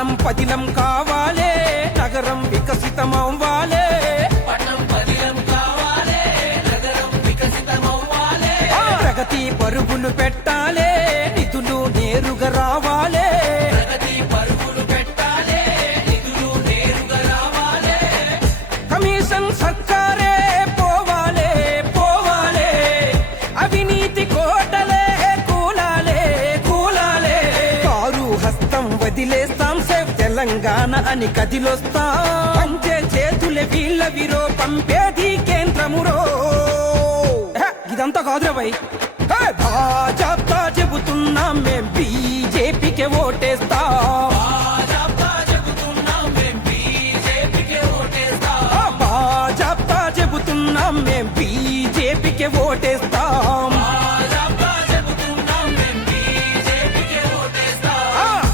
పట్నం పదిలం కావాలే, నగరం వికసితమవ్వాలే. ప్రగతి పరుగులు పెట్టాలే, నిధులు నేరుగా రావాలే. కమిషన్ సర్కారే పోవాలే పోవాలే, అవినీతి కోటలే కూలాలే కూలాలే. కారు హస్తం వదిలేస్తాం, సేవ్ తెలంగాణ అని కదిలొస్తాం. పంచే చేతులే వీళ్ళ విరో, పంపేది కేంద్రమురో. ఇదంతా కాదురా భయ్, భాజపా చెబుతున్నాం మేం బీజేపీకే ఓటేస్తాం. భాజపా చెబుతున్నాం మేం బీజేపీకే ఓటేస్తాం.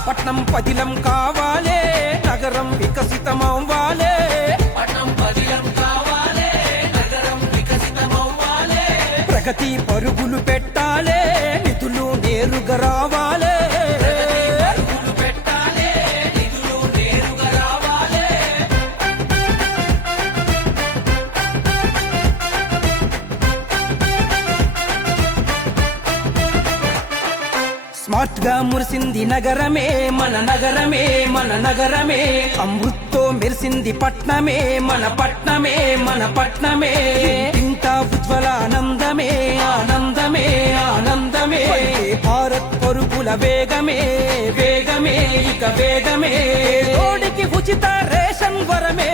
పట్నం పదిలం కావాలే, నగరం వికసితమవ్వాలే. ప్రగతి పరుగులు పెట్టాలే, నిధులు నేరుగా రావాలే. స్మార్ట్ గా మురిసింది నగరమే, మన నగరమే మన నగరమే. అమృత్తో మెరిసింది పట్నమే, మన పట్నమే మన పట్నమే. ఇంత ఉజ్వల ఆనందమే ఆనందమే ఆనందమే. భారత్ పరుగుల వేగమే వేగమే ఇక వేగమే. రోడికి ఉచిత రేషన్ వరమే,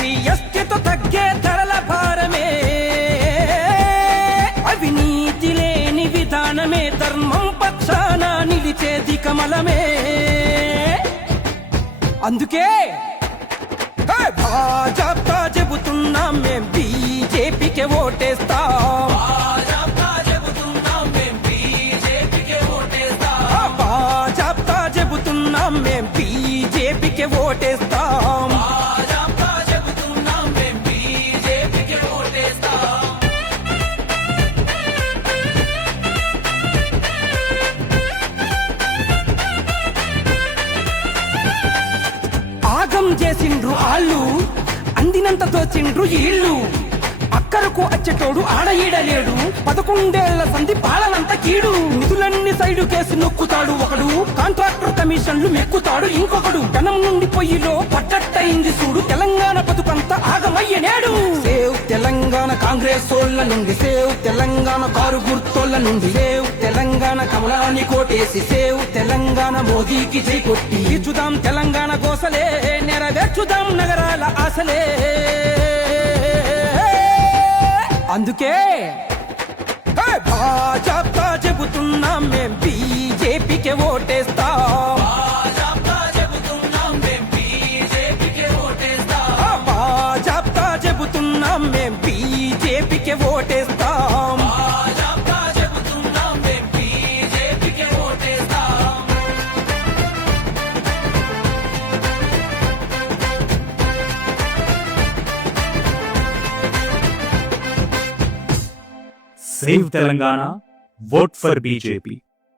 జీఎస్టీతో తగ్గే ధరల భారమే. అవినీతి లేని విధానమే, ధర్మం పక్షాన నిలిచేది కమలమే. అందుకే భాజపా చెబుతున్నాం మేం బీజేపీకే ఓటేస్తాం. భాజపా చెబుతున్నాం మేం బీజేపీకే ఓటేస్తాం. ఆగం చేసిండ్రు ఆళ్ళు, అందినంత దోచిండ్రు ఈళ్ళు. అక్కరకు అచ్చేటోడు ఆడ ఈడలేడు, 11 సంధి పాలనంత కీడు. నిధులన్నీ సైడు కేసి నొక్కుతాడు ఒకడు, కాంట్రాక్టర్ కమిషన్లు మెక్కుతాడు ఇంకొకడు. జనం నుండి పొయ్యిలో పట్టట్టయింది చూడు, తెలంగాణ బతుకంతా ఆగమయ్యనేడు. సేవ్ తెలంగాణ కాంగ్రెస్ ఓళ్ళ నుండి, సేవ్ తెలంగాణ కారు గుర్తోళ్ళ నుండి, సేవ్ తెలంగాణ కమలాన్ని కోటేసి, సేవ్ తెలంగాణ మోదీకి జై కొట్టి. చూద్దాం తెలంగాణ గోసలే, నెరవేర్చుదాం నగరాల ఆశలే. అందుకే భాజపా చెబుతున్నాం మేం బీజేపీకే ఓటేస్తాం. భాజపా చెబుతున్నాం మేం బీజేపీకే ఓటేస్తాం. Save Telangana, vote for BJP.